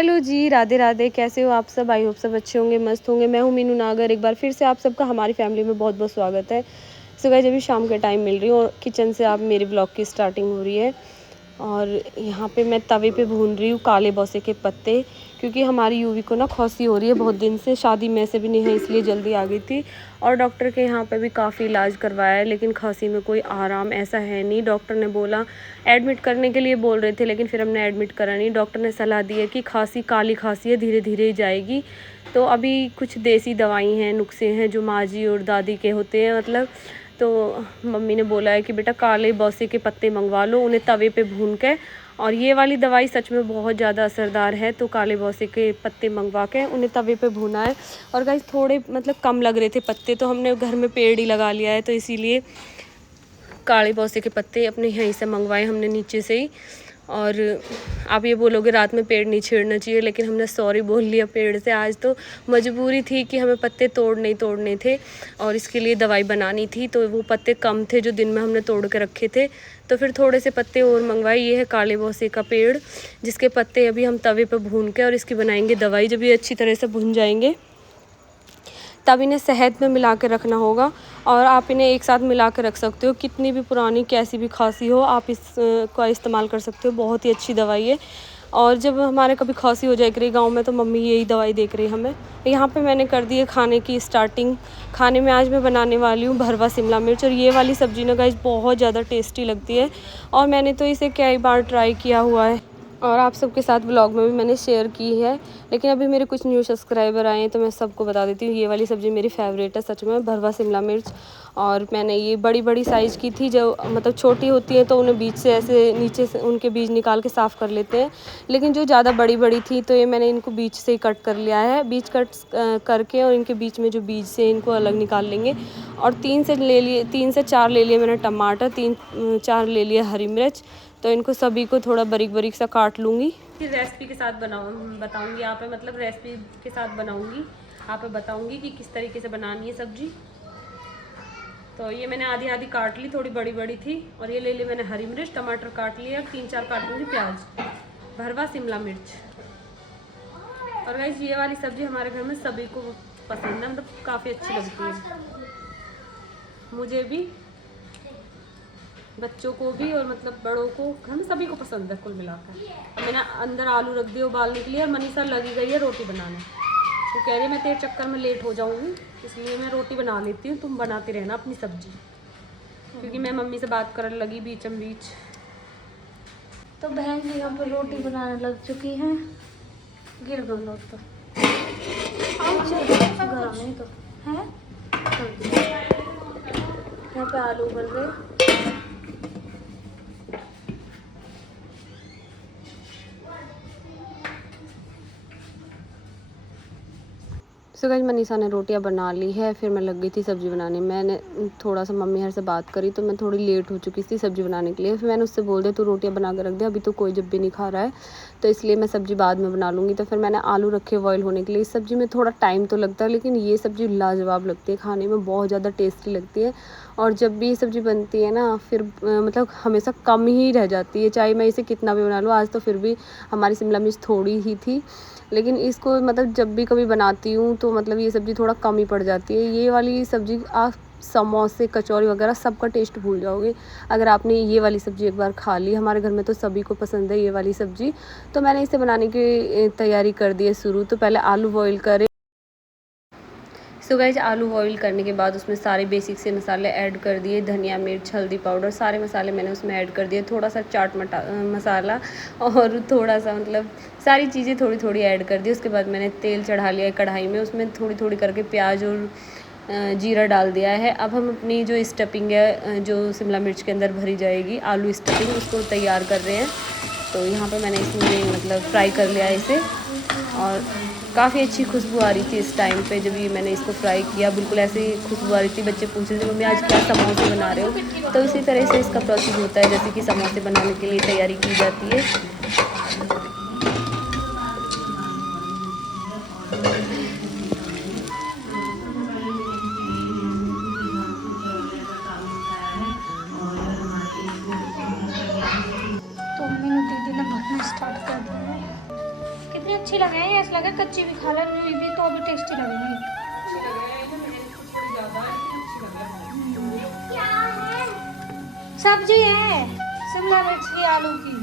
Hello जी, राधे राधे। कैसे हो आप सब? आई होप सब अच्छे होंगे, मस्त होंगे। मैं हूँ मीनू नागर। एक बार फिर से आप सबका हमारी फैमिली में बहुत बहुत स्वागत है। सो गाइस, अभी शाम के टाइम मिल रही हूँ और किचन से आप मेरे ब्लॉग की स्टार्टिंग हो रही है। और यहाँ पे मैं तवे पे भून रही हूँ काले बौसे के पत्ते, क्योंकि हमारी यूवी को ना खांसी हो रही है बहुत दिन से। शादी में से भी नहीं है, इसलिए जल्दी आ गई थी। और डॉक्टर के यहाँ पे भी काफ़ी इलाज करवाया है, लेकिन खांसी में कोई आराम ऐसा है नहीं। डॉक्टर ने बोला एडमिट करने के लिए बोल रहे थे, लेकिन फिर हमने एडमिट करा नहीं। डॉक्टर ने सलाह दी है कि खांसी काली खांसी है, धीरे धीरे ही जाएगी। तो अभी कुछ देसी दवाई हैं, नुस्खे हैं जो माँ जी और दादी के होते हैं मतलब। तो मम्मी ने बोला है कि बेटा काले बौसे के पत्ते मंगवा लो, उन्हें तवे पे भून के। और ये वाली दवाई सच में बहुत ज़्यादा असरदार है। तो काले बौसे के पत्ते मंगवा के उन्हें तवे पे भूना है। और गाइस थोड़े मतलब कम लग रहे थे पत्ते, तो हमने घर में पेड़ ही लगा लिया है, तो इसीलिए काले बौसे के पत्ते अपने यहीं से मंगवाए हमने, नीचे से ही। और आप ये बोलोगे रात में पेड़ नहीं छेड़ना चाहिए, लेकिन हमने सॉरी बोल लिया पेड़ से। आज तो मजबूरी थी कि हमें पत्ते तोड़ने थे और इसके लिए दवाई बनानी थी। तो वो पत्ते कम थे जो दिन में हमने तोड़ के रखे थे, तो फिर थोड़े से पत्ते और मंगवाए। ये है काले बौसे का पेड़, जिसके पत्ते अभी हम तवे पर भून के और इसकी बनाएंगे दवाई। जब ये अच्छी तरह से भुन जाएंगे तब इन्हें शहद में मिला के रखना होगा। और आप इन्हें एक साथ मिला के रख सकते हो, कितनी भी पुरानी कैसी भी खांसी हो आप इसका इस्तेमाल कर सकते हो। बहुत ही अच्छी दवाई है। और जब हमारे कभी खांसी हो जाए करी गांव में, तो मम्मी यही दवाई देख रही हमें। यहाँ पे मैंने कर दी है खाने की स्टार्टिंग। खाने में आज मैं बनाने वाली हूँ भरवा शिमला मिर्च। और ये वाली सब्ज़ी ना गाइस बहुत ज़्यादा टेस्टी लगती है, और मैंने तो इसे कई बार ट्राई किया हुआ है और आप सबके साथ व्लॉग में भी मैंने शेयर की है। लेकिन अभी मेरे कुछ न्यू सब्सक्राइबर आए हैं, तो मैं सबको बता देती हूँ। ये वाली सब्ज़ी मेरी फेवरेट है सच में, भरवा शिमला मिर्च। और मैंने ये बड़ी बड़ी साइज़ की थी। जो मतलब छोटी होती है तो उन्हें बीच से ऐसे नीचे से उनके बीज निकाल के साफ़ कर लेते हैं, लेकिन जो ज़्यादा बड़ी बड़ी थी तो ये मैंने इनको बीच से ही कट कर लिया है। बीज कट करके और इनके बीच में जो बीज से इनको अलग निकाल लेंगे। और 3 से 4 ले लिए मैंने टमाटर, 3-4 ले लिए हरी मिर्च। तो इनको सभी को थोड़ा बारीक बारीक सा काट लूँगी। फिर रेसिपी के साथ बताऊँगी यहाँ पे, मतलब रेसिपी के साथ बनाऊँगी यहाँ पे, बताऊँगी कि किस तरीके से बनानी है सब्जी। तो ये मैंने आधी आधी काट ली, थोड़ी बड़ी बड़ी थी। और ये ले ली मैंने हरी मिर्च, टमाटर काट लिया, 3-4 काट लूँगी प्याज, भरवा शिमला मिर्च। और गाइस ये वाली सब्ज़ी हमारे घर में सभी को पसंद है, मतलब काफ़ी अच्छी लगती है, मुझे भी, बच्चों को भी, और मतलब बड़ों को, घर में सभी को पसंद है कुल मिलाकर। मैंने अंदर आलू रख दिए उबालने के लिए, और मनीषा लगी गई है रोटी बनाने। वो कह रही है मैं तेरे चक्कर में लेट हो जाऊँगी, इसलिए मैं रोटी बना लेती हूँ, तुम बनाती रहना अपनी सब्जी, क्योंकि मैं मम्मी से बात करने लगी बीचम बीच। तो बहन जी यहाँ पर रोटी बनाने लग चुकी हैं। गिर गई लोग तो घर में तो है। यहाँ पे आलू उबल रहे। सो गाइस मनीषा ने रोटियां बना ली है, फिर मैं लग गई थी सब्ज़ी बनाने। मैंने थोड़ा सा मम्मी हर से बात करी, तो मैं थोड़ी लेट हो चुकी थी सब्ज़ी बनाने के लिए। फिर मैंने उससे बोल दिया तू रोटियां बना के रख दे, अभी तो कोई जब भी नहीं खा रहा है, तो इसलिए मैं सब्ज़ी बाद में बना लूँगी। तो फिर मैंने आलू रखे बॉयल होने के लिए। इस सब्ज़ी में थोड़ा टाइम तो लगता है, लेकिन ये सब्ज़ी लाजवाब लगती है, खाने में बहुत ज़्यादा टेस्टी लगती है। और जब भी ये सब्ज़ी बनती है ना, फिर मतलब हमेशा कम ही रह जाती है, चाहे मैं इसे कितना भी बना लूँ। आज तो फिर भी हमारी शिमला मिर्च थोड़ी ही थी, लेकिन इसको मतलब जब भी कभी बनाती हूँ तो मतलब ये सब्ज़ी थोड़ा कम ही पड़ जाती है। ये वाली सब्ज़ी आप समोसे कचौरी वगैरह सबका टेस्ट भूल जाओगे अगर आपने ये वाली सब्ज़ी एक बार खा ली। हमारे घर में तो सभी को पसंद है ये वाली सब्ज़ी। तो मैंने इसे बनाने की तैयारी कर दी है शुरू। तो पहले आलू बॉईल करे। सो गाइस आलू बॉईल करने के बाद उसमें सारे बेसिक से मसाले ऐड कर दिए, धनिया मिर्च हल्दी पाउडर, सारे मसाले मैंने उसमें ऐड कर दिए। थोड़ा सा चाट मसाला और थोड़ा सा मतलब सारी चीज़ें थोड़ी थोड़ी ऐड कर दी। उसके बाद मैंने तेल चढ़ा लिया कढ़ाई में, उसमें थोड़ी थोड़ी करके प्याज और जीरा डाल दिया है। अब हम अपनी जो स्टफिंग है जो शिमला मिर्च के अंदर भरी जाएगी आलू स्टफिंग, उसको तैयार कर रहे हैं। तो यहाँ पे मैंने इसमें मतलब फ्राई कर लिया इसे, और काफ़ी अच्छी खुशबू आ रही थी इस टाइम पे जब ये मैंने इसको फ्राई किया। बिल्कुल ऐसे ही खुशबू आ रही थी। बच्चे पूछ रहे थे मम्मी आज क्या समोसे बना रहे हो। तो इसी तरह से इसका प्रोसेस होता है जैसे कि समोसे बनाने के लिए तैयारी की जाती है। अच्छी लगे हैं, ऐसा लगे कच्ची भी खा लेनी भी तो भी टेस्टी लगेंगी। सब्जी है शिमला मिर्च की, आलू की।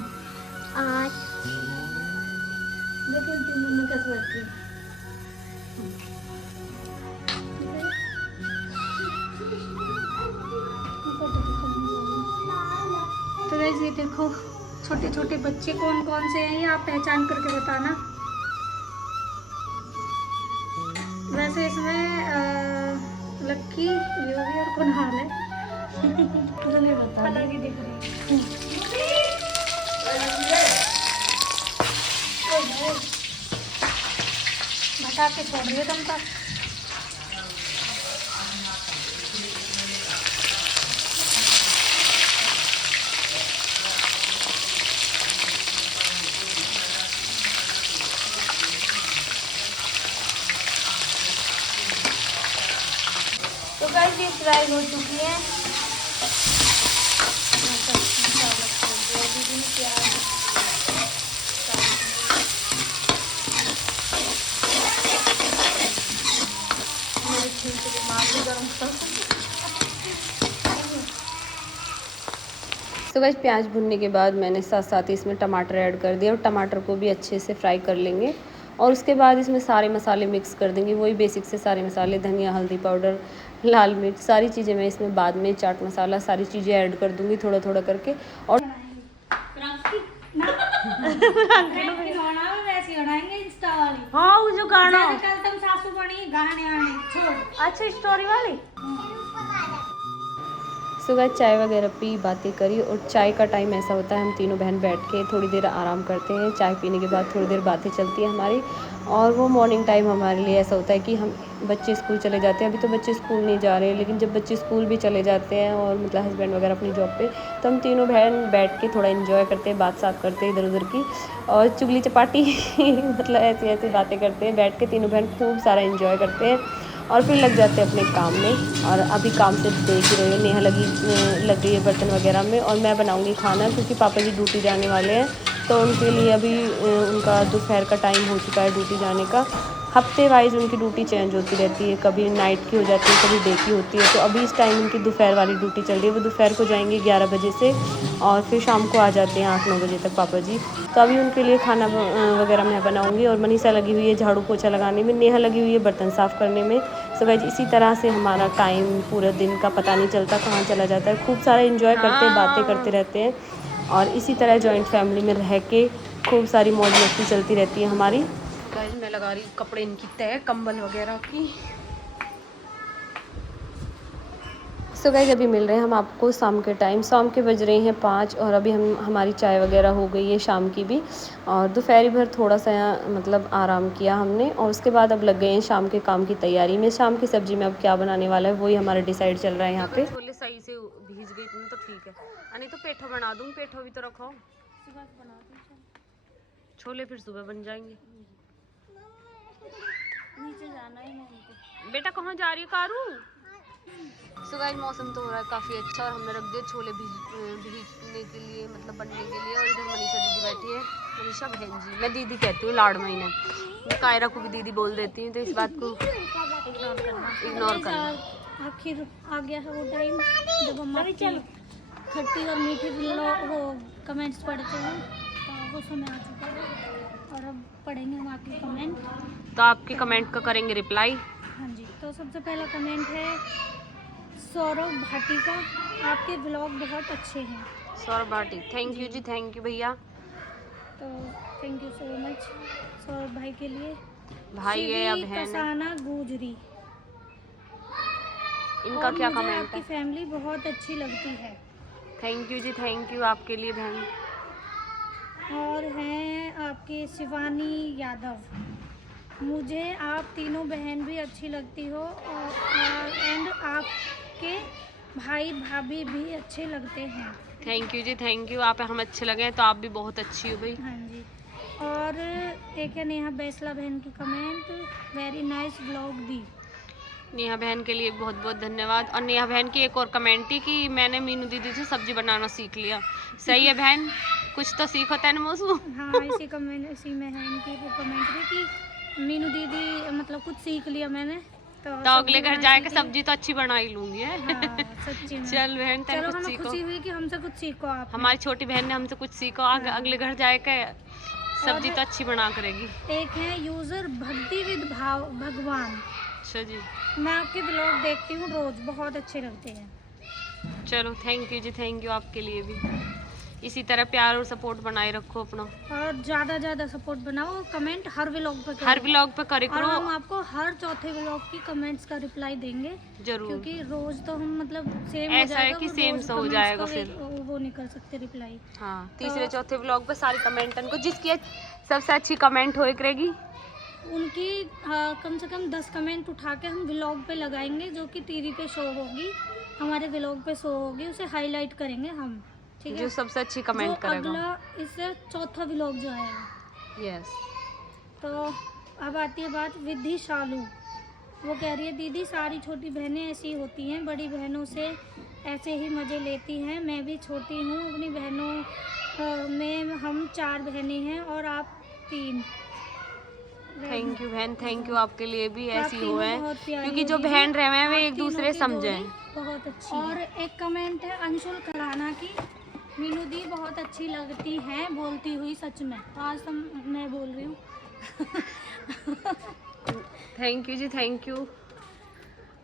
लेकिन तीनों में कैसे बैठती है? तो गाइस ये देखो छोटे छोटे बच्चे कौन कौन से हैं, ये आप पहचान करके बताना। वैसे इसमें लक्की, यूवी और कुनहाल है। मुझे नहीं पता, अलग ही दिख रही है। बता के छोड़ रही है तुम तो। तो गाइस ये फ्राई हो चुकी है। दीदी ने प्याज मेरे छीन के दिमाग भी गर्म कर। तो गाइस प्याज भुनने के बाद मैंने साथ साथ ही इसमें टमाटर ऐड कर दिया और टमाटर को भी अच्छे से फ्राई कर लेंगे। और उसके बाद इसमें सारे मसाले मिक्स कर देंगे, वही बेसिक से सारे मसाले, धनिया, हल्दी पाउडर, लाल मिर्च, सारी चीज़ें मैं इसमें बाद में, चाट मसाला, सारी चीज़ें ऐड कर दूँगी थोड़ा थोड़ा करके। और हाँ वो जो गाना कल तुम सासू बनी गाने आने छोड़। अच्छा स्टोरी वाली। सुबह चाय वगैरह पी, बातें करी। और चाय का टाइम ऐसा होता है हम तीनों बहन बैठ के थोड़ी देर आराम करते हैं। चाय पीने के बाद थोड़ी देर बातें चलती है हमारी। और वो मॉर्निंग टाइम हमारे लिए ऐसा होता है कि हम बच्चे स्कूल चले जाते हैं। अभी तो बच्चे स्कूल नहीं जा रहे हैं, लेकिन जब बच्चे स्कूल भी चले जाते हैं और मतलब हस्बैंड वगैरह अपनी जॉब पे, तो हम तीनों बहन बैठ के थोड़ा इन्जॉय करते हैं, बात साथ करते हैं इधर उधर की, और चुगली चपाटी मतलब ऐसी ऐसी बातें करते हैं बैठ के। तीनों बहन खूब सारा इन्जॉय करते हैं और फिर लग जाते हैं अपने काम में। और अभी काम से देख ही रही हो, नेहा लग गई है बर्तन वगैरह में, और मैं बनाऊंगी खाना क्योंकि पापा जी ड्यूटी जाने वाले हैं। तो उनके लिए अभी उनका दोपहर का टाइम हो चुका है ड्यूटी जाने का। हफ्ते वाइज उनकी ड्यूटी चेंज होती रहती है, कभी नाइट की हो जाती है, कभी डे की होती है। तो अभी इस टाइम उनकी दोपहर वाली ड्यूटी चल रही है। वो दोपहर को जाएंगे 11 बजे से और फिर शाम को आ जाते हैं 8-9 बजे तक पापा जी। तो अभी उनके लिए खाना वगैरह मैं बनाऊंगी। और मनीषा लगी हुई है झाड़ू पोछा लगाने में, नेहा लगी हुई है बर्तन साफ़ करने में। सो गाइस इसी तरह से हमारा टाइम पूरे दिन का पता नहीं चलता कहाँ चला जाता है। खूब सारा एंजॉय करते हैं, बातें करते रहते हैं, और इसी तरह जॉइंट फैमिली में रह के खूब सारी मौज मस्ती चलती रहती है हमारी। गाइस मैं लगा रही हूँ कपड़े इनकी तय, कंबल वगैरह की। सो गाइस अभी मिल रहे हैं हम आपको शाम के टाइम। शाम के बज रहे हैं 5 और अभी हमारी चाय वगैरह हो गई है शाम की भी। और दोपहरी भर थोड़ा सा मतलब आराम किया हमने, और उसके बाद अब लग गए हैं शाम के काम की तैयारी में। शाम की सब्जी में अब क्या बनाने वाला है वही हमारा डिसाइड चल रहा है यहाँ पे। छोले सही से भीज गई इतने तो ठीक है, नहीं तो पेठा बना दूँ। पेठा भी तो रखो, छोले फिर सुबह बन जाएंगे। नीचे जाना है नहीं। बेटा कहाँ जा रही है कारू? सो गाइस मौसम तो हो रहा है काफ़ी अच्छा, और हमने रख दिए छोले भीगने के लिए, मतलब बनने के लिए। और इधर मनीषा दीदी बैठी है, मनीषा बहन जी, मैं दीदी कहती हूँ लाड़ में इन्हें, मैं कायरा को भी दीदी बोल देती हूँ, तो इस बात को इग्नोर करना। आखिर आ गया है वो टाइम जब हम आपकी खट्टी और मीठी वो कमेंट्स पढ़ते हैं, तो वो समय आ चुका है और अब पढ़ेंगे हम आपके कमेंट। तो आपके कमेंट का करेंगे रिप्लाई। हाँ जी, तो सबसे पहला कमेंट है सौरभ भाटी का, आपके ब्लॉग बहुत अच्छे हैं। सौरभ भाटी, थैंक यू जी, थैंक यू भैया। तो thank you so much Saurabh भाई के लिए। भाई है या बहन है? तसाना गुजरी, इनका क्या कमेंट है? आपकी फैमिली बहुत अच्छी लगती है। थैंक यू जी, थैंक यू आपके लिए बहन। और हैं आपके शिवानी यादव, मुझे आप तीनों बहन भी अच्छी लगती हो, और एंड आपके भाई भाभी भी अच्छे लगते हैं। थैंक यू जी, थैंक यू। आप हम अच्छे लगे तो आप भी बहुत अच्छी हो भाई। हाँ जी। और एक है नेहा बैसला बहन की कमेंट, वेरी नाइस ब्लॉग दी। नेहा बहन के लिए बहुत बहुत धन्यवाद। और नेहा बहन की एक और कमेंट थी कि मैंने मीनू दीदी से सब्जी बनाना सीख लिया। सही है बहन, कुछ तो सीखो तेन मोसू। हाँ, इसी में है इनकी कमेंट्री कि मीनू दीदी मतलब कुछ सीख लिया मैंने तो अगले घर जाके सब्जी तो अच्छी बना ही लूंगी। हाँ, सच्ची में। चल बहन तेन चलो कुछ हमें सीखो। खुशी हुई कि हमसे कुछ सीखो आप। हमारी छोटी बहन ने हमसे कुछ सीखो। अगले घर जाके सब्जी तो अच्छी बना करेगी। एक है यूजर भक्ति विद भाव भगवान। अच्छा जी, मैं आपके ब्लॉग देखती हूँ रोज, बहुत अच्छे लगते हैं। चलो थैंक यू जी, थैंक यू आपके लिए भी। इसी तरह प्यार और सपोर्ट बनाए रखो अपना, और ज्यादा सपोर्ट बनाओ। कमेंट हर व्लॉग पे करो। हर व्लॉग पे करे और करो। हम आपको हर चौथे व्लॉग की कमेंट्स का रिप्लाई देंगे जरूर, क्योंकि रोज तो हम मतलब सेम ऐसा है कि सेम सा हो जाएगा फिर वो नहीं कर सकते रिप्लाई। हाँ, तीसरे चौथे व्लॉग पे सारी कमेंटन को जिसकी सबसे अच्छी कमेंट होए करेगी उनकी कम से कम 10 कमेंट उठा के हम व्लॉग पे लगाएंगे, जो कि टीवी पे शो होगी, हमारे व्लॉग पे शो होगी, उसे हाईलाइट करेंगे हम। ठीक है, जो सबसे अच्छी कमेंट करेगा। अगला इससे चौथा व्लॉग जो आएगा। यस। तो अब आती है बात विधि शालू। वो कह रही है दीदी सारी छोटी बहनें ऐसी होती हैं, बड़ी बहनों से ऐसे ही मज़े लेती हैं। मैं भी छोटी हूँ, अपनी बहनों में हम 4 बहनें हैं और आप 3। थैंक यू बहन, थैंक यू आपके लिए भी ऐसी हो है, बहुत प्यारी क्योंकि जो होगी बहन जी। रहे हैं वे आप एक तीनों दूसरे की समझे। जोड़ी बहुत अच्छी। और एक कमेंट है अंशुल खराना की, मीनू दी बहुत अच्छी लगती हैं बोलती हुई सच में। तो आज तो मैं बोल रही हूँ। थैंक यू जी, थैंक यू।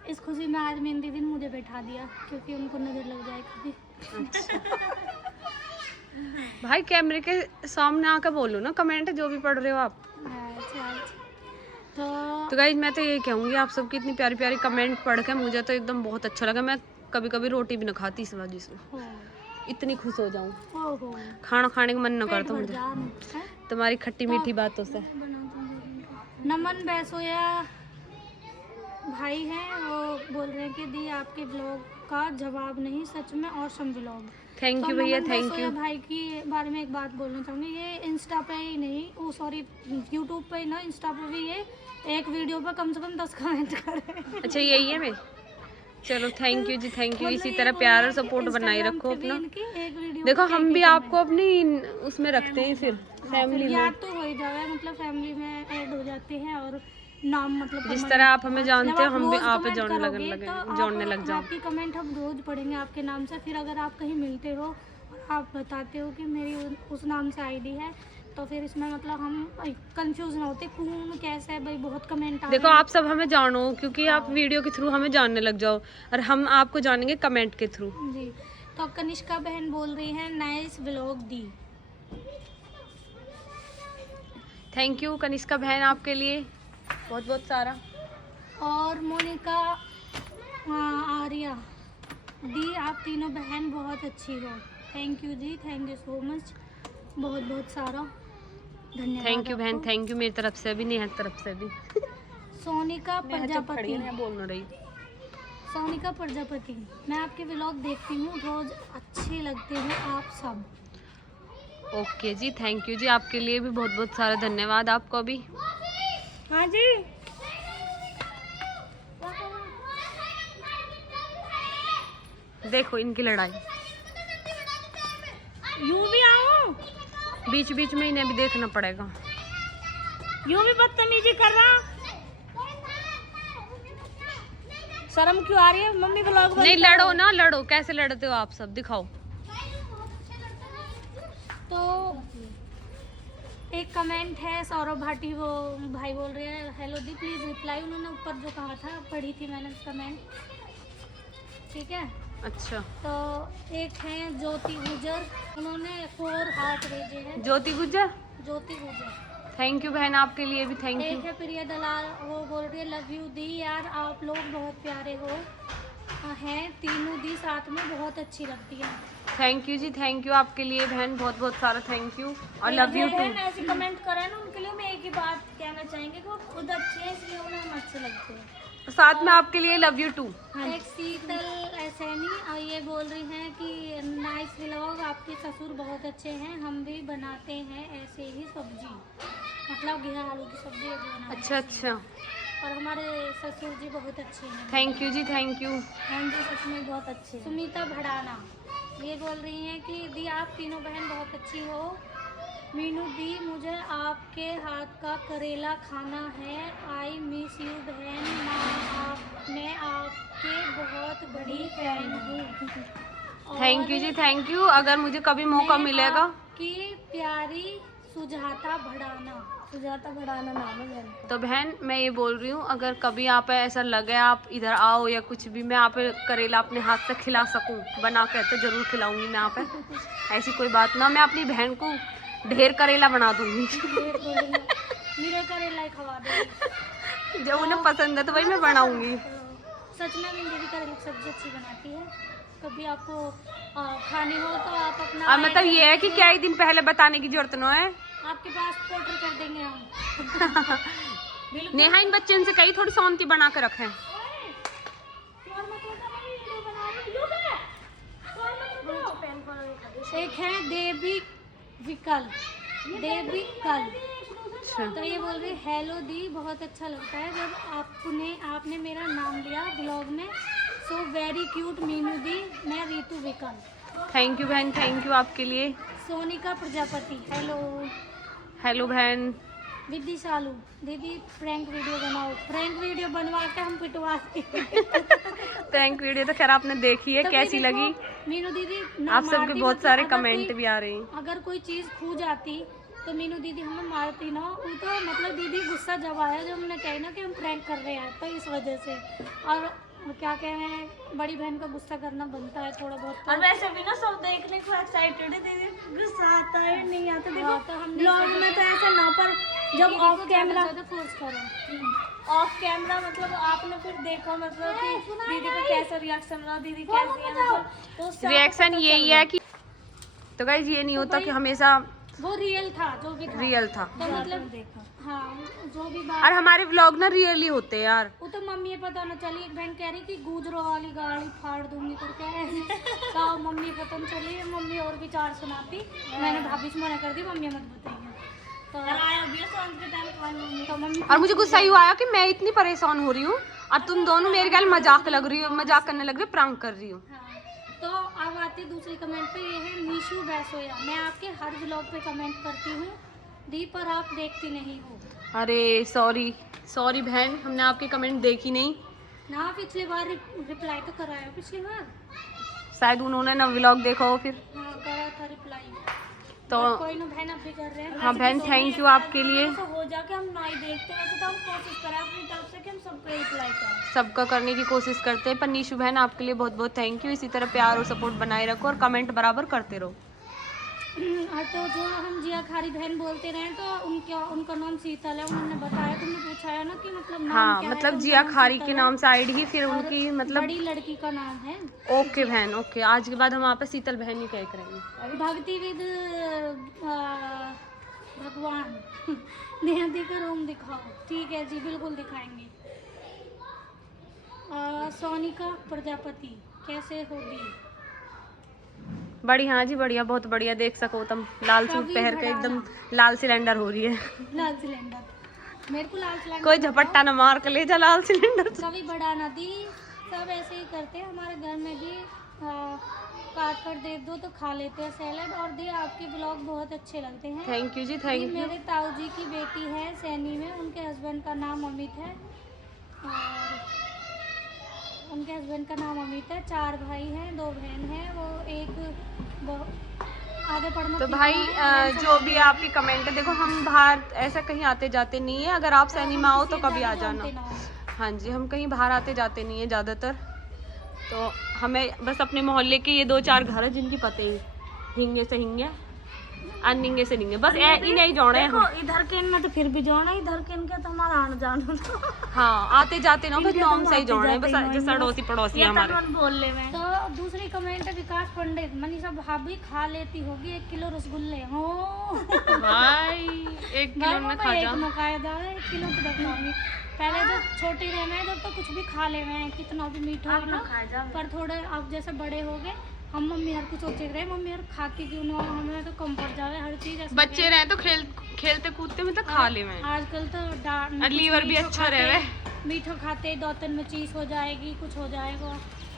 इस खुशी में आज मेहंदी दिन मुझे बैठा दिया क्योंकि उनको नजर लग जाए कभी। अच्छा। भाई कैमरे के सामने आकर बोलो ना कमेंट जो भी पढ़ रहे हो आप। तो गाइस मैं तो यही कहूँगी, आप सबकी इतनी प्यारी प्यारी कमेंट पढ़ के मुझे तो एकदम बहुत अच्छा लगा। मैं कभी कभी रोटी भी ना खाती इस वजह से, इतनी खुश हो जाऊँ। खाना खाने का मन न करता मुझे तुम्हारी खट्टी मीठी बातों से। नमन बैसोया भाई हैं, वो बोल रहे हैं कि दी आपके ब्लॉग का जवाब नहीं सच में औसम ब्लॉग। थैंक यू भैया, थैंक यू। भाई के बारे में एक बात बोलना चाहूँगी, ये इंस्टा पे ही नहीं, सॉरी यूट्यूब पे ही ना, इंस्टा पे भी ये एक वीडियो पे कम से कम 10 कमेंट करे। अच्छा यही है मैं। चलो थैंक यू जी, थैंक यू। इसी तरह प्यार और सपोर्ट बनाए रखो अपना। देखो हम भी आपको अपनी उसमें रखते हैं फिर फैमिली में। याद तो हो ही जाए, मतलब फैमिली में ऐड हो जाते हैं और नाम मतलब जिस तरह आप हमें जानते हो हम भी आप जोड़ने लग जाओ। आपकी कमेंट हम रोज पढ़ेंगे आपके नाम से। फिर अगर आप कहीं मिलते हो और आप बताते हो कि मेरी उस नाम से आईडी है, तो फिर इसमें मतलब हम कंफ्यूज ना होते कौन कैसे है। भाई बहुत कमेंट देखो आप सब हमें जानो, क्योंकि आप वीडियो के थ्रू हमें जानने लग जाओ और हम आपको जानेंगे कमेंट के थ्रू जी। तो कनिष्का बहन बोल रही है nice vlog the. Thank you Kanishka बहन, आपके लिए बहुत बहुत सारा। और मोनिका आर्या दी आप तीनों बहन बहुत अच्छी हो। थैंक यू जी, थैंक यू सो मच, बहुत बहुत सारा धन्यवाद। थैंक यू बहन, थैंक यू मेरी तरफ से भी, नेहा तरफ से भी। सोनिका प्रजापति, बोल ना रही। सोनिका प्रजापति मैं आपके व्लॉग देखती हूँ रोज, अच्छे लगते हैं आप सब। ओके जी, थैंक यू जी, आपके लिए भी बहुत बहुत सारा धन्यवाद। आपको भी। हाँ जी। देखो इनकी लड़ाई, यूं भी आओ, बीच बीच में इन्हें भी देखना पड़ेगा। यूं भी बदतमीजी कर रहा, शर्म क्यों आ रही है? मम्मी व्लॉग नहीं लड़ो ना, लड़ो, कैसे लड़ते हो आप सब, दिखाओ। तो एक कमेंट है सौरभ भाटी, वो भाई बोल रहे हैं हेलो दी प्लीज़ रिप्लाई। उन्होंने ऊपर जो कहा था पढ़ी थी मैंने कमेंट, ठीक है। अच्छा। तो एक है ज्योति गुजर, उन्होंने 4 हार्ट भेजे हैं। ज्योति गुजर, ज्योति गुजर थैंक यू बहन, आपके लिए भी थैंक यू। एक है प्रिया दलाल, वो बोल रही है लव यू दी, यार आप लोग बहुत प्यारे हो हैं, तीनों दी साथ में बहुत अच्छी लगती है। थैंक यू जी, थैंक यू आपके लिए बहन, बहुत बहुत सारा थैंक यू और लव यू टू। ऐसे कमेंट करें ना उनके लिए मैं एक ही बात कहना चाहेंगे कि वो खुद अच्छे हैं इसलिए उन्हें हम अच्छे लगते हैं। साथ में आपके लिए लव यू टू। एक शीतल सैनी और ये बोल रही हैं कि नाइस व्लॉग, आपके ससुर बहुत अच्छे हैं, हम भी बनाते हैं ऐसे ही सब्जी, मतलब घेरा आलू की सब्जी बनाते। अच्छा अच्छा। और हमारे ससुर जी बहुत अच्छे हैं। थैंक यू जी, थैंक यू। हाँ जी सच में बहुत अच्छे। सुमिता भड़ाना ये बोल रही हैं कि दी आप तीनों बहन बहुत अच्छी हो। मीनू दी मुझे आपके हाथ का करेला खाना है। आई मिस यू बहन, मैं आपके बहुत बड़ी फैन हूँ। थैंक यू जी, थैंक यू। अगर मुझे कभी मौका मिलेगा। आपकी प्यारी सुजाता भड़ाना नाम है बहन। तो बहन मैं ये बोल रही हूँ, अगर कभी आप ऐसा लगे आप इधर आओ या कुछ भी, मैं आप करेला अपने हाथ से खिला सकूँ बना कर, तो जरूर खिलाऊंगी मैं आप। ऐसी कोई बात ना, मैं अपनी बहन को ढेर करेला बना दूंगी। मेरा करेला ही खवा देगी। जब उन्हें पसंद है तो वही मैं बनाऊंगी। सच में मेरी दीदी करेले की सब्जी अच्छी बनाती है। कभी आपको खानी हो तो आप अपना और मतलब ये है कि क्या ही दिन पहले बताने की जरूरत न है, आपके पास ऑर्डर कर देंगे हम। नेहा इन बच्चों से कई थोड़ी शांति बना कर रखें। एक है देवी विकल। तो ये बोल रही हेलो दी, बहुत अच्छा लगता है जब आपने मेरा नाम लिया ब्लॉग में। सो वेरी क्यूट मीनू दी। मैं रितु विकल। थैंक यू बहन, थैंक यू आपके लिए। सोनिका प्रजापति हेलो बहन। विधि शालू दीदी प्रैंक वीडियो बनाओ। प्रैंक वीडियो बनवा के हम पिटवा प्रैंक वीडियो तो खैर आपने देखी है, तो कैसी लगी? मीनू दीदी आप सबके बहुत सारे कमेंट भी आ रहे हैं। अगर कोई चीज़ खो जाती तो मीनू दीदी हमें मारती ना। वो तो मतलब दीदी गुस्सा जब आया जब हमने कहा ना कि हम प्रैंक कर रहे हैं, तो इस वजह से। और क्या कह रहे हैं, बड़ी बहन का गुस्सा करना बनता है थोड़ा बहुत। और वैसे भी ना सब देखने को एक्साइटेड है, दीदी गुस्सा आता है नहीं आता। देखो तो हम ब्लॉग में तो ऐसा ना, पर जब ऑफ कैमरा फोर्स करो। ऑफ कैमरा मतलब आपने फिर देखा मतलब कि दीदी का कैसा रिएक्शन रहा, दीदी कैसी है मतलब, तो उससे रिएक्शन यही है कि तो गाइस ये नहीं होता कि हमेशा वो रियल था जो भी था। रियल था। तो मतलब देखा हाँ जो भी बात। और हमारे व्लॉग ना रियली होते हैं यार। वो तो मम्मी पता न चली। एक बहन कह रही कि गुजरों वाली गाड़ी फाड़ दूंगी तो क्या है तो मम्मी पता न चली। मम्मी और भी चार सुनाती। मैंने भाभी से मना कर दी, मम्मी मत बताइए। तो मम्मी और मुझे गुस्सा यूँ आया कि मैं इतनी परेशान हो रही हूँ और तुम दोनों मेरे ख्याल मजाक लग रही हो, मजाक करने लग रही हो, प्रैंक कर रही हो। हाँ, तो अब आती दूसरी कमेंट पे। ये है मीशू बैसोया। मैं आपके हर व्लॉग पे कमेंट करती हूँ दी, पर आप देखती नहीं हो। अरे सॉरी बहन, हमने आपकी कमेंट देखी नहीं ना। पिछली बार रिप्लाई तो कराया। पिछली बार शायद उन्होंने ना व्लॉग देखा हो फिर। हाँ करा था रिप्लाई। तो कोई ना बहन अब भी कर रहे हैं। हाँ बहन, थैंक यू आपके लिए। तो हो जाके हम ना ही देखते, वैसे तो हम कोशिश करें अपनी तरफ से कि हम सबको रिप्लाई करें। सबका करने की कोशिश करते हैं, पर नीशू बहन आपके लिए बहुत बहुत थैंक यू। इसी तरह प्यार और सपोर्ट बनाए रखो और कमेंट बराबर करते रहो। तो जो हम जिया खारी बहन बोलते रहे तो उनका नाम शीतल है। उन्होंने बताया, तुमने पूछा है ना कि मतलब नाम हाँ क्या मतलब है, जिया तो खारी शीतल के है। नाम से आईडी ही फिर और उनकी मतलब बड़ी लड़की का नाम है। ओके बहन, ओके। आज के बाद हम वहाँ पे शीतल बहन ही कह करेंगे। भक्ति विद भगवान नेहदी का रूम दिखाओ। ठीक है जी, बिल्कुल दिखाएंगे। सोनिका प्रजापति कैसे होगी? बढ़िया हाँ जी, बढ़िया, बहुत बढ़िया। देख सको तुम लाल सूट पहन के एकदम लाल सिलेंडर हो रही है। लाल सिलेंडर मेरे को लाल सिलेंडर कोई झपट्टा न मार के ले जा लाल सिलेंडर। कभी बड़ा ना दी। सब ऐसे ही करते हैं हमारे घर में भी। काट कर दे दो तो खा लेते हैं सैलेड। और दी आपके ब्लॉग बहुत अच्छे लगते हैं। थैंक यू जी, दी थैंक यू। मेरे ताऊ जी की बेटी है सैनी में। उनके हस्बैंड का नाम अमित है। और उनके हस्बैंड का नाम अमित है। 4 भाई हैं, 2 बहन हैं। वो आगे पढ़ना। तो भाई जो भी आपकी कमेंट है, देखो हम बाहर ऐसा कहीं आते जाते नहीं है। अगर आप सैनी में आओ तो कभी आ जाना। हाँ जी, हम कहीं बाहर आते जाते नहीं है ज़्यादातर। तो हमें बस अपने मोहल्ले के ये 2-4 घर है जिनकी पते ही हिंगे से हिंगे अनिंगे से निंगे, बस इन्हें जोड़े हैं हम। इधर के ना तो फिर भी जोड़ना, इधर के इनके तो हमारा आना जाना तो हाँ आते जाते ना, बस नाम से ही जोड़े हैं, बस जैसे अड़ोसी पड़ोसी है हमारे। बोल ले में। तो दूसरी कमेंट है विकास पंडित। मनीषा भाभी खा लेती होगी 1 किलो रसगुल्ले। हो भाई 1 किलो में खा जा। 1 किलो तो देखूंगी। पहले जब छोटी रहना है जब तो कुछ भी खा ले में, कितना भी मीठा मीठा। पर थोड़े अब जैसे बड़े हो गए हम, मम्मी हर कुछ सोचे रहे मम्मी हर खाती क्यों ना, हमें तो कम पड़ जाए हर चीज। बच्चे रहे तो खेलते कूदते मतलब खा ले में। आजकल तो लीवर भी अच्छा रहे। मीठा खाते 2-3 में चीज हो जाएगी, कुछ हो जाएगा।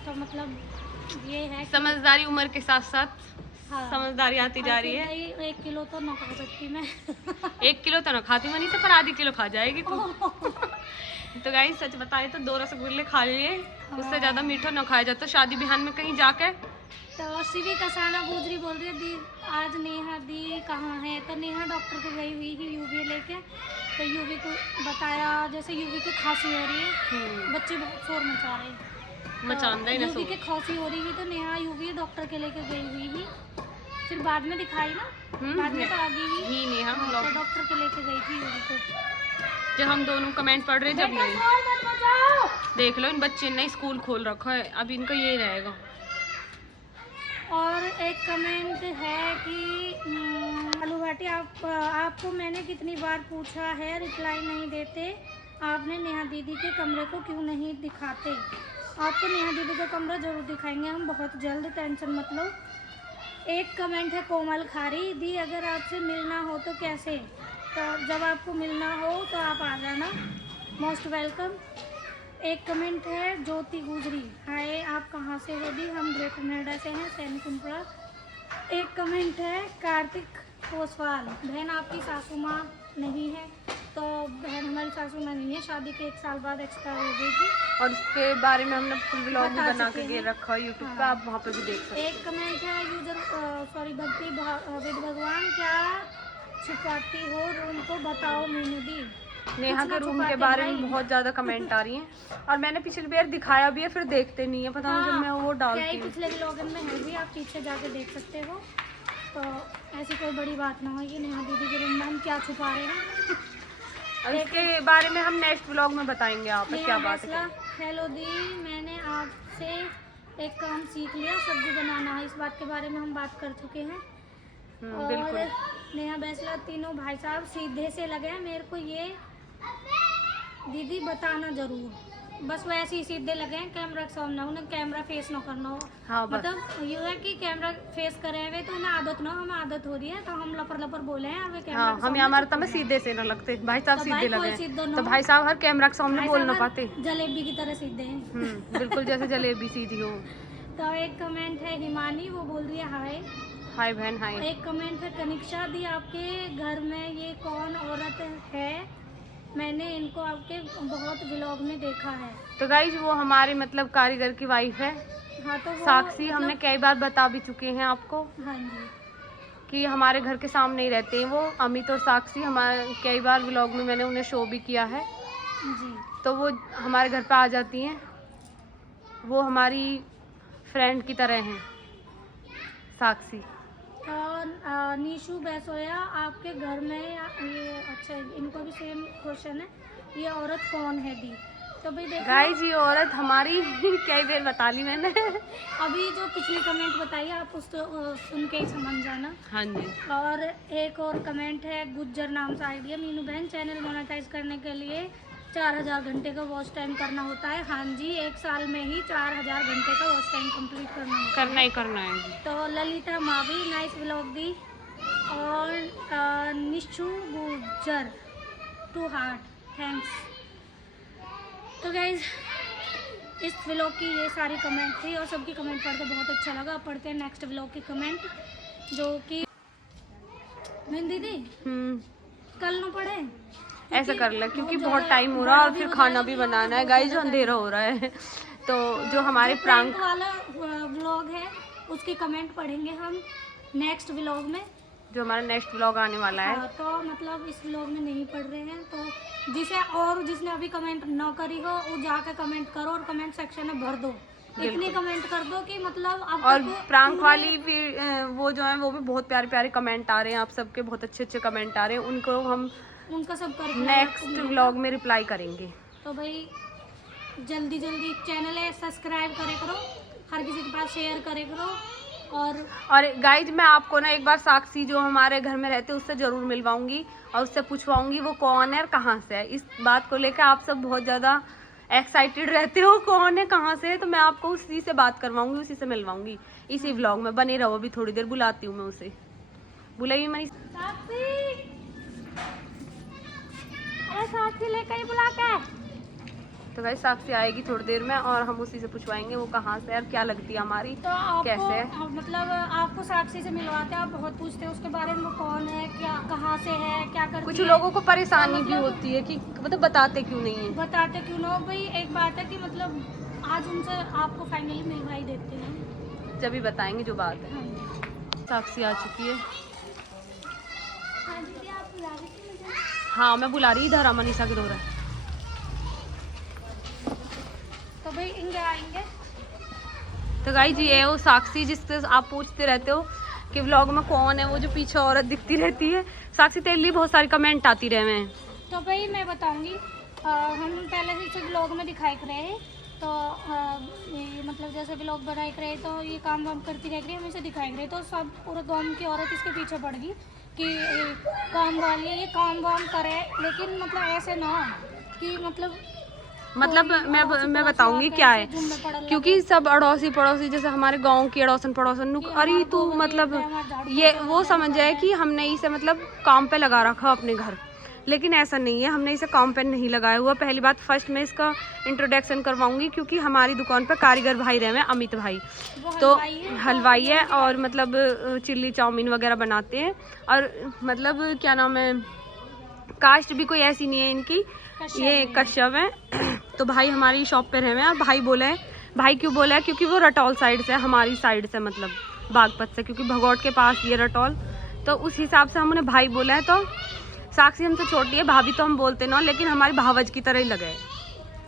तो मतलब ये है समझदारी उम्र के साथ साथ हाँ। समझदारी आती जा रही है। 1 किलो तो ना खा सकती मैं 1 किलो तो ना खाती मनी से, पर आधी किलो खा जाएगी तू। तो गाइस सच बताए तो 2 रसगुल्ले खा लिए, उससे ज्यादा मीठा ना खाया जाता शादी बिहान में कहीं जाके। तो शिवी कसाना गुजरी बोल रही है दी आज नेहा दी कहाँ है, तो नेहा डॉक्टर को गई हुई ही यूवी लेके, तो यूवी को बताया जैसे यूवी की खांसी हो रही है, बच्चे बहुत शोर मचा रहे हैं, मचांदा ही ना यूवी की खांसी हो रही थी, तो नेहा यूवी डॉक्टर के लेके गई हुई ही, फिर बाद में दिखाई ना, बाद में तो आ गई ही नेहा तो डॉक्टर के लेके गई थी यूवी को। जब हम दोनों कमेंट पढ़ रहे जब नहीं, देख लो इन बच्चे ने स्कूल खोल रखा है, अब इनका यही रहेगा। और एक कमेंट है कि आलू भाटी आपको मैंने कितनी बार पूछा है रिप्लाई नहीं देते, आपने नेहा दीदी के कमरे को क्यों नहीं दिखाते। आपको नेहा दीदी का कमरा जरूर दिखाएंगे हम बहुत जल्द, टेंशन मत लो। एक कमेंट है कोमल खारी दी अगर आपसे मिलना हो तो कैसे, तो जब आपको मिलना हो तो आप आ जाना, मोस्ट वेलकम। एक कमेंट है ज्योति गुजरी हाय आप कहाँ से हो दी, हम ग्रेटर नोएडा से हैं सैनिकुंपरा। एक कमेंट है कार्तिक ओसवाल बहन आपकी सासू माँ नहीं है, तो बहन हमारी सासू माँ नहीं है, शादी के 1 साल बाद एक्सपायर हो गई थी, और इसके बारे में हमने फुल व्लॉग भी बता बना चुके के हैं। रखा है यूट्यूब पे, हाँ। आप वहाँ पे भी देख सकते हैं। एक कमेंट है यूजर भक्ति विद भगवान क्या छुपाती हो रूम को बताओ मीनू दी। नेहा कुछ के ना रूम के छुपाते बारे भाई। में बहुत ज्यादा कमेंट आ रही हैं, और मैंने पिछली बार दिखाया भी है फिर देखते नहीं है, पता नहीं जब मैं वो क्या डालती ही हूँ। पिछले व्लॉगन में है भी, आप पीछे जाके देख सकते हो, तो ऐसी कोई बड़ी बात ना हो कि नेहा दीदी के रूम में हम क्या छुपा रहे हैं। और इसके बारे में हम नेक्स्ट व्लॉग में बताएंगे आप क्या बात है। हेलो दी मैंने आपसे एक काम सीख लिया, सब्जी बनाना है, इस बात के बारे में हम बात कर चुके हैं। और बिल्कुल नेहा बैसला तीनों भाई साहब सीधे से लगे हैं, मेरे को ये दीदी बताना जरूर, बस वैसे ही सीधे लगे हैं, कैमरा के सामने उन्हें कैमरा फेस ना करना हो। हाँ, बस। मतलब ये है कि कैमरा फेस करे हुए तो उन्हें आदत ना हो, हमें आदत हो रही है तो हम लपर लपर बोले हैं, और वे कैमरा हाँ, के हमें सामने हमारे चुप तब हो जाए। सीधे से न लगते, भाई साहब तो सीधे भाई लगे कोई हैं। सीधे ना तो हो। भाई साहब हर कैमरा के सामने भाई बोल ना साहब पाते। जलेबी की तरह सीधे हैं। बिल्कुल जैसे जलेबी सीधी हो। तो एक कमेंट है हिमानी, वो बोल रही है हाय। हाय बहन हाय। एक कमेंट है कनिक्षा दी आपके घर में ये कौन औरत है, मैंने इनको आपके बहुत व्लॉग में देखा है। तो गाइज वो हमारे मतलब कारीगर की वाइफ है हाँ तो वो साक्षी, हमने कई बार बता भी चुके हैं आपको हाँ जी कि हमारे घर के सामने ही रहते हैं वो, अमित और साक्षी। हमारे कई बार व्लॉग में मैंने उन्हें शो भी किया है, जी। तो वो हमारे घर पे आ जाती हैं, वो हमारी फ्रेंड की तरह हैं साक्षी। और निशु बैसोया आपके घर में ये अच्छा इनको भी सेम क्वेश्चन है, ये औरत कौन है दी। तो भाई देखो गाइज ये औरत हमारी कई बार बता ली मैंने। अभी जो पिछली कमेंट बताई आप उस सुन के ही समझ जाना। हाँ जी। और एक और कमेंट है गुज्जर नाम से आइडिया, मीनू बहन चैनल मोनेटाइज करने के लिए 4000 घंटे का वॉच टाइम करना होता है। हाँ जी 1 साल में ही 4000 घंटे का वॉच टाइम कंप्लीट करना होता है। करना ही करना है जी। तो ललिता मावी नाइस व्लॉग दी, और Nishu Gujjar to heart thanks. तो गाइज इस व्लॉग की ये सारी कमेंट थी, और सबकी कमेंट पढ़ के बहुत अच्छा लगा। पढ़ते हैं नेक्स्ट व्लॉग की कमेंट, जो कि मैं दीदी कल न पढ़े ऐसा कर ले क्योंकि बहुत टाइम हो रहा है और फिर खाना भी बनाना है गाइज, अंधेरा हो रहा है। तो जो हमारे प्रैंक वाला व्लॉग है उसकी कमेंट पढ़ेंगे हम नेक्स्ट व्लॉग में, जो हमारा नेक्स्ट व्लॉग आने वाला है। हाँ, तो मतलब इस व्लॉग में नहीं पढ़ रहे हैं, तो जिसने अभी कमेंट न करी हो वो जाके कमेंट करो और कमेंट सेक्शन में भर दो, इतनी कमेंट कर दो कि मतलब अब और तक प्रांक वाली भी वो जो है वो भी बहुत प्यारे प्यारे कमेंट आ रहे हैं, आप सबके बहुत अच्छे अच्छे कमेंट आ रहे हैं, उनको हम उनका सब कर नेक्स्ट व्लॉग में रिप्लाई करेंगे। तो भाई जल्दी जल्दी चैनल है सब्सक्राइब करे करो, हर किसी के पास शेयर करे करो। और गाइज मैं आपको ना एक बार साक्षी जो हमारे घर में रहते हैं उससे ज़रूर मिलवाऊंगी और उससे पूछवाऊंगी वो कौन है और कहाँ से है। इस बात को लेकर आप सब बहुत ज़्यादा एक्साइटेड रहते हो कौन है कहाँ से है, तो मैं आपको उसी से बात करवाऊंगी, उसी से मिलवाऊंगी इसी व्लॉग में। बने रहो, अभी थोड़ी देर बुलाती हूँ मैं उसे। बुलाई मनी साक्षी लेकर बुला के तो गाइस साक्षी आएगी थोड़ी देर में और हम उसी से पूछवाएंगे वो कहाँ से है और क्या लगती है हमारी, तो आपको कैसे है। मतलब आपको साक्षी से मिलवाते हैं, आप बहुत पूछते हैं उसके बारे में, वो कौन है, क्या, कहाँ से है, क्या करती कुछ है। लोगों को परेशानी मतलब भी होती है कि मतलब बताते क्यों नहीं है। बताते क्यों ना हो भाई, एक बात है कि मतलब आज उनसे आपको फाइनली मिलवा ही देते हैं, जब भी बताएंगे जो बात है। हाँ। साक्षी आ चुकी है। हाँ दीदी, आप बुला रही थी मुझे? हाँ मैं बुला रही, इधर मनीषा के दौरा। तो भाई इंगे आएंगे। तो गाइस ये है वो साक्षी जिससे आप पूछते रहते हो कि व्लॉग में कौन है वो जो पीछे औरत दिखती रहती है। साक्षी तेरे लिए बहुत सारी कमेंट आती रहे हैं। तो भाई मैं बताऊंगी, हम पहले से इसे ब्लॉग में दिखाई कर रहे हैं, तो ये मतलब जैसे ब्लॉग बनाई कर रहे तो ये काम वाम करती रह गई, हम इसे दिखाई कर रहे तो सब पूरे गाँव की औरत इसके पीछे पड़ गई कि ये काम वाली है, ये काम वाम करे, लेकिन मतलब ऐसे ना हो कि मतलब मैं बताऊंगी क्या है, क्योंकि सब अड़ोसी पड़ोसी जैसे हमारे गांव की अड़ोसन पड़ोसन नुक, अरे तू मतलब ये वो समझ जाए कि हमने इसे मतलब काम पे लगा रखा अपने घर, लेकिन ऐसा नहीं है, हमने इसे काम पे नहीं लगाया हुआ। पहली बात फर्स्ट में इसका इंट्रोडक्शन करवाऊंगी क्योंकि हमारी दुकान पे कारीगर भाई रहे हैं अमित भाई, तो हलवाई है और मतलब चिल्ली चाउमीन वगैरह बनाते हैं और मतलब क्या नाम है, कास्ट भी कोई ऐसी नहीं है इनकी, ये कश्यप है। तो भाई हमारी शॉप पे रहे हैं और भाई बोले हैं, भाई क्यों बोला है क्योंकि वो रटौल साइड से, हमारी साइड से मतलब बागपत से, क्योंकि भगौट के पास ये रटौल, तो उस हिसाब से हम उन्हें भाई बोला है। तो साक्षी हमसे छोटी है, भाभी तो हम बोलते ना, लेकिन हमारी भावज की तरह ही लगे है।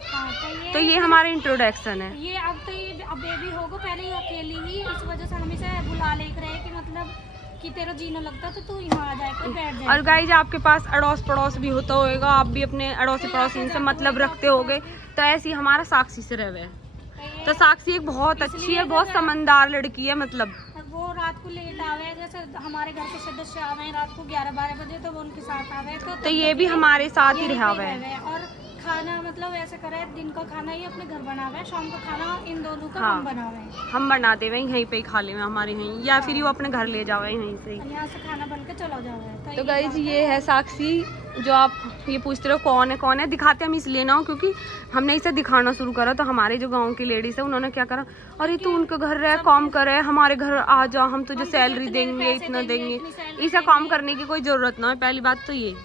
हाँ, तो ये हमारा इंट्रोडक्शन है। ये अब तो ये अब बेबी होगा, पहले ही अकेली ही, इस वजह से हम इसे बुला ले रहे कि मतलब कि तेरा जीना लगता तो तू यहाँ आ जाए कर बैठ जाए। और गाइज आपके पास अड़ोस पड़ोस भी होता होगा, आप भी अपने अड़ोसी पड़ोसी से मतलब रखते होगे, तो ऐसे ही हमारा साक्षी से रहे हैं। तो साक्षी एक बहुत अच्छी है, बहुत समझदार लड़की है, मतलब वो रात को लेट आवे, जैसे हमारे घर के सदस्य आवे रात को 11-12 बजे, तो वो उनके साथ आवे, तो ये भी हमारे साथ ही रहा हुआ है। और खाना मतलब ऐसे करे, दिन का खाना ही अपने घर बनावे, शाम का खाना इन दोनों का हाँ, हम बनावे, हम बना दे यहीं पे ही खा ले हमारे यहीं, या फिर वो अपने घर ले जावे यहीं से, यहाँ से खाना बन के चला जावे। तो गाइज ये है साक्षी, जो आप ये पूछते रहो कौन है, दिखाते हम इसलिए ना हो क्योंकि हमने इसे दिखाना शुरू करा, तो हमारे जो गांव की लेडीज है उन्होंने क्या करा, अरे तू उनके घर रह काम करे, हमारे घर आ जा, हम तुझे सैलरी देंगे, इतना देंगे। इसे काम करने की कोई जरूरत ना है, पहली बात तो ये,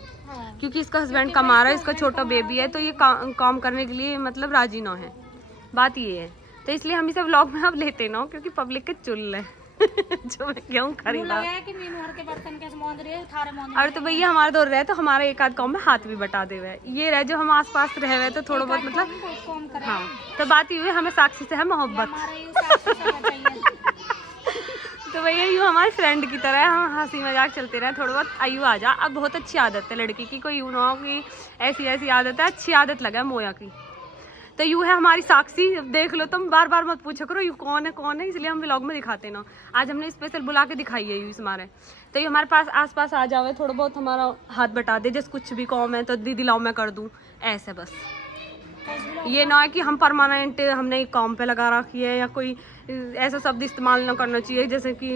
क्योंकि इसका हस्बैंड कमा रहा है, इसका छोटा बेबी है, तो ये काम करने के लिए मतलब राजी ना है, बात ये है। तो इसलिए हम इसे व्लॉग में अब लेते ना हो क्योंकि पब्लिक के चुल है जो मैं क्यों खरीदा कि मीनू हर के बर्तन कैसे मोंद रहे हैं, थारे मोंद और तो भैया हमारे दौर रहे तो हमारे एक आध काम में हाथ भी बटा दे हुए, ये रहे जो हम आसपास रहे हुए तो थोड़ा बहुत मतलब कौन करे। हाँ, तो बात ये हुई हमें साक्षी से है मोहब्बत, हमारे ये साक्षी से होना चाहिए। तो भैया यूँ हमारे फ्रेंड की तरह हम हंसी मजाक चलते रहे थोड़ा बहुत, आयु आ जा। अब बहुत अच्छी आदत है लड़की की, कोई यूँ ना हो कि ऐसी आदत है, अच्छी आदत लगा मोया की। तो यूँ है हमारी साक्षी, देख लो तुम, बार बार मत पूछो करो यू कौन है, इसलिए हम व्लॉग में दिखाते ना। आज हमने स्पेशल बुला के दिखाई है यूँ हमारे, तो ये हमारे पास आसपास आ जावे, थोड़ा बहुत हमारा हाथ बटा दे, जैसे कुछ भी काम है तो दीदी लाओ मैं कर दूँ, ऐसे बस। ये ना है कि हम परमानेंट हमने काम पे लगा रखी है, या कोई ऐसा शब्द इस्तेमाल ना करना चाहिए जैसे कि